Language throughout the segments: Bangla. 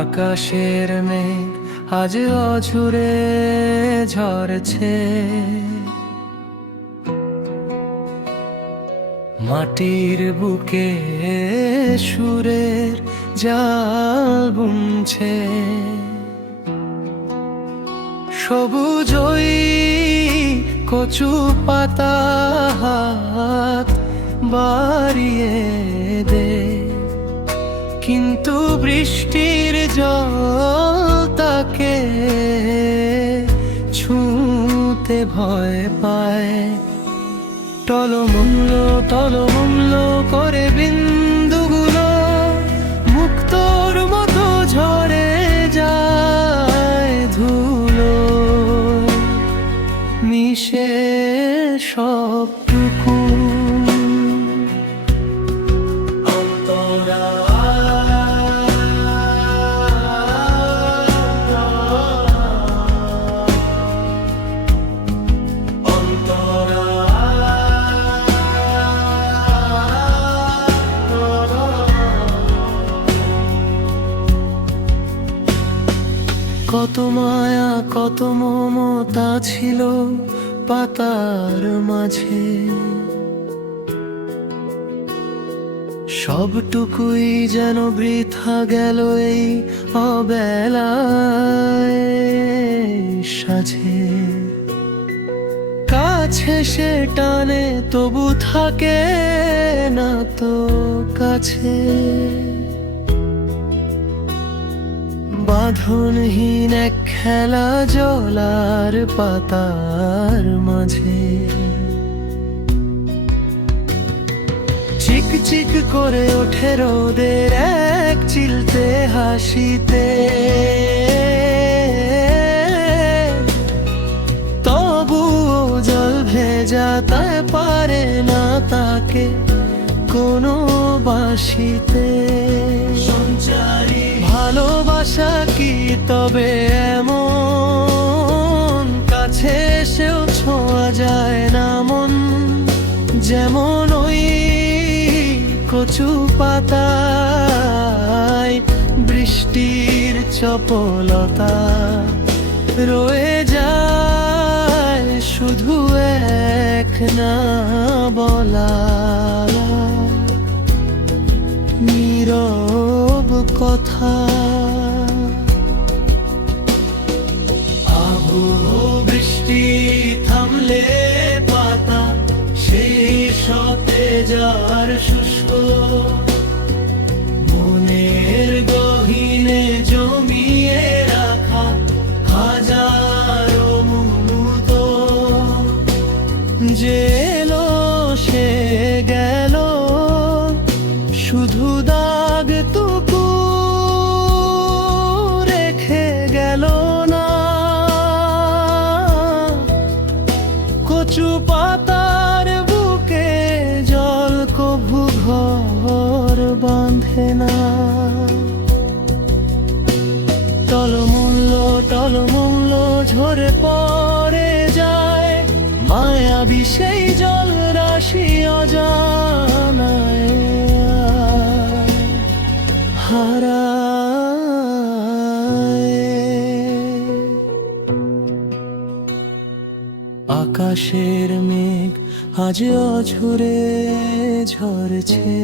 আকাশের মেঘ আজ অঝরে ঝরছে, মাটির বুকে সুরের জাল বুনছে। সবুজই কচু পাতা হাত বাড়িয়ে দে, কিন্তু বৃষ্টির জল তাকে ছুঁতে ভয় পায়। টলমল করে বিন্দুগুলো মুক্তোর মতো ঝরে যায় ধুলো মিশে সবটুকু। কত মায়া কত মমতা ছিল পাতার মাঝে, সবটুকুই যেন বৃথা গেল এই অবেলায় সাঝে। কাছে সে টানে তবু থাকে না তো কাছে, বাঁধনহীন এক খেলা জলার পাতার মাঝে। চিক চিক করে ওঠে রোদের এক চিলতে হাসিতে, তবুও জল ভেজা তাই পারে না তাকে কোনো বাঁশিতে। ভালোবাসা কি তবে এমন, কাছে এসেও ছোঁয়া যায় না মন, যেমন ওই কচু পাতায় বৃষ্টির চপলতা রয়ে যায় শুধু এক না বলা নীরব কথা। আবহ বৃষ্টি থামলে পাতা সেই সতেজ আর শুষ্ক, মনের গহীনে জমিয়ে রাখা হাজারো মুহূর্ত, যে এলো সে গেল শুধু দাগটুকু রেখে গেল না। কচু পাতার বুকে জল কভু ঘর বাঁধে না। টলমল ঝরে পড়ে যায় মায়াবী সেই জল রাশি অজানায় হারায়। আকাশের মেঘ আজ অঝরে ঝরছে,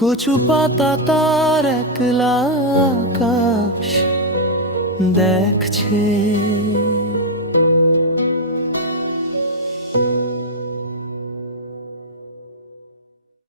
কচু পাতা তার একলা আকাশ দেখছে।